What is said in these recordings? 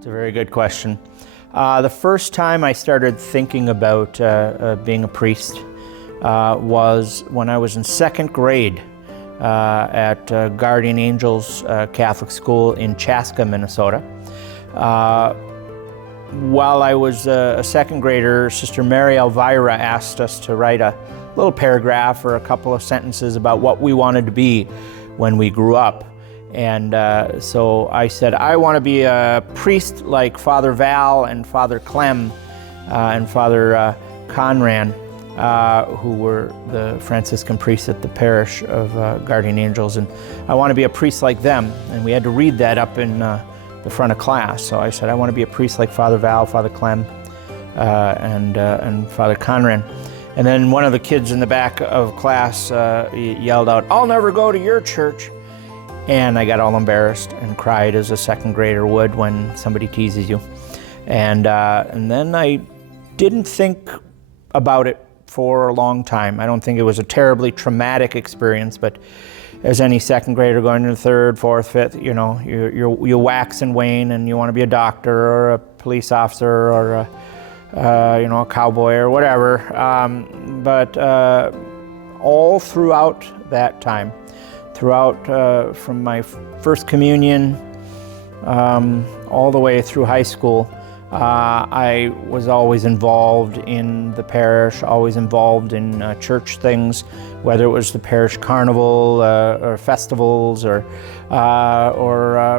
It's a very good question. The first time I started thinking about being a priest was when I was in second grade at Guardian Angels Catholic School in Chaska, Minnesota. While I was a second grader, Sister Mary Elvira asked us to write a little paragraph or a couple of sentences about what we wanted to be when we grew up. And so I said, I want to be a priest like Father Val and Father Clem and Father Conran, who were the Franciscan priests at the parish of Guardian Angels. And I want to be a priest like them. And we had to read that up in the front of class. So I said, I want to be a priest like Father Val, Father Clem, and Father Conran. And then one of the kids in the back of class yelled out, I'll never go to your church. And I got all embarrassed and cried as a second grader would when somebody teases you. And then I didn't think about it for a long time. I don't think it was a terribly traumatic experience, but as any second grader going into third, fourth, fifth, you know, you wax and wane, and you want to be a doctor or a police officer or a cowboy or whatever. But all throughout that time, from my first communion all the way through high school, I was always involved in the parish, always involved in church things, whether it was the parish carnival or festivals or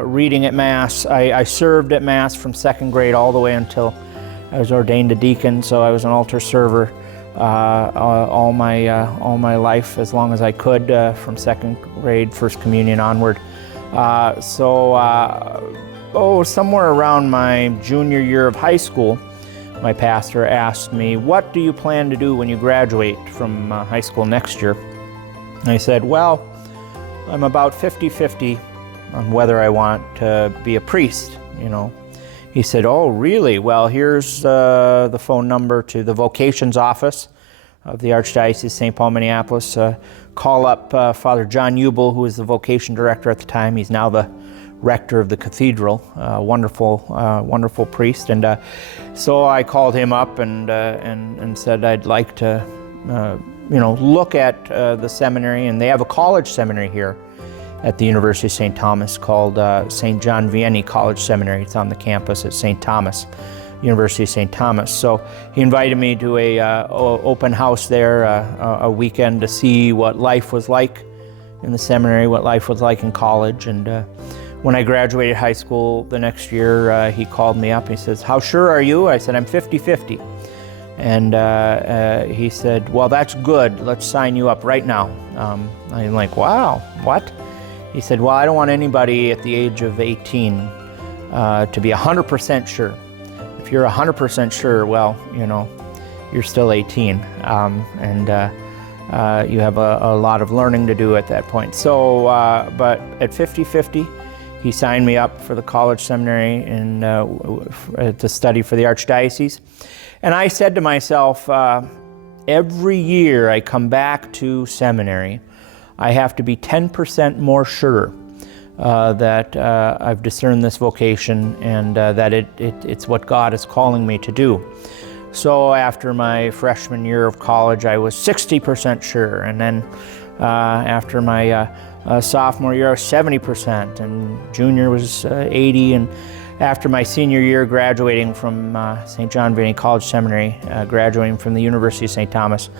reading at Mass. I served at Mass from second grade all the way until I was ordained a deacon, so I was an altar server all my life, as long as I could, from second grade, first communion onward. Somewhere around my junior year of high school, my pastor asked me, what do you plan to do when you graduate from high school next year? And I said, well, I'm about 50-50 on whether I want to be a priest, you know. He said, oh, really? Well, here's the phone number to the vocations office of the Archdiocese of St. Paul, Minneapolis. Call up Father John Ubel, who was the vocation director at the time. He's now the rector of the cathedral, wonderful priest. And so I called him up and said I'd like to, look at the seminary. And they have a college seminary here at the University of St. Thomas called St. John Vianney College Seminary. It's on the campus at St. Thomas, University of St. Thomas. So he invited me to a open house there, a weekend, to see what life was like in the seminary, what life was like in college. And when I graduated high school the next year, he called me up. He says, how sure are you? I said, I'm 50-50. And he said, well, that's good. Let's sign you up right now. I'm like, wow, what? He said, well, I don't want anybody at the age of 18 to be 100% sure. If you're 100% sure, well, you're still 18. And you have a lot of learning to do at that point. So, but at 50-50, he signed me up for the college seminary to study for the Archdiocese. And I said to myself, every year I come back to seminary, I have to be 10% more sure that I've discerned this vocation and that it's what God is calling me to do. So after my freshman year of college, I was 60% sure. And then after my sophomore year, I was 70%. And junior was 80. And after my senior year, graduating from St. John Vianney College Seminary, graduating from the University of St. Thomas,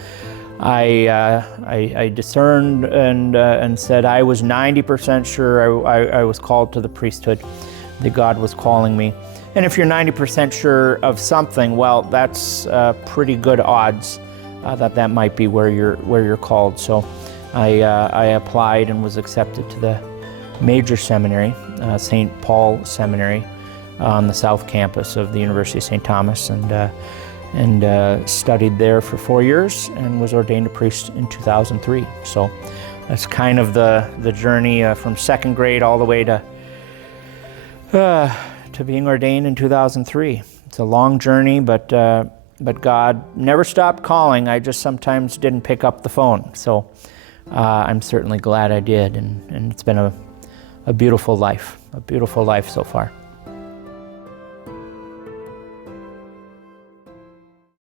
I discerned and said I was 90% sure I was called to the priesthood, that God was calling me. And if you're 90% sure of something, well, that's pretty good odds that might be where you're called. So I applied and was accepted to the major seminary, St. Paul Seminary, on the South Campus of the University of St. Thomas, and studied there for 4 years and was ordained a priest in 2003. So that's kind of the journey from second grade all the way to being ordained in 2003. It's a long journey, but God never stopped calling. I just sometimes didn't pick up the phone. So I'm certainly glad I did, and it's been a beautiful life so far.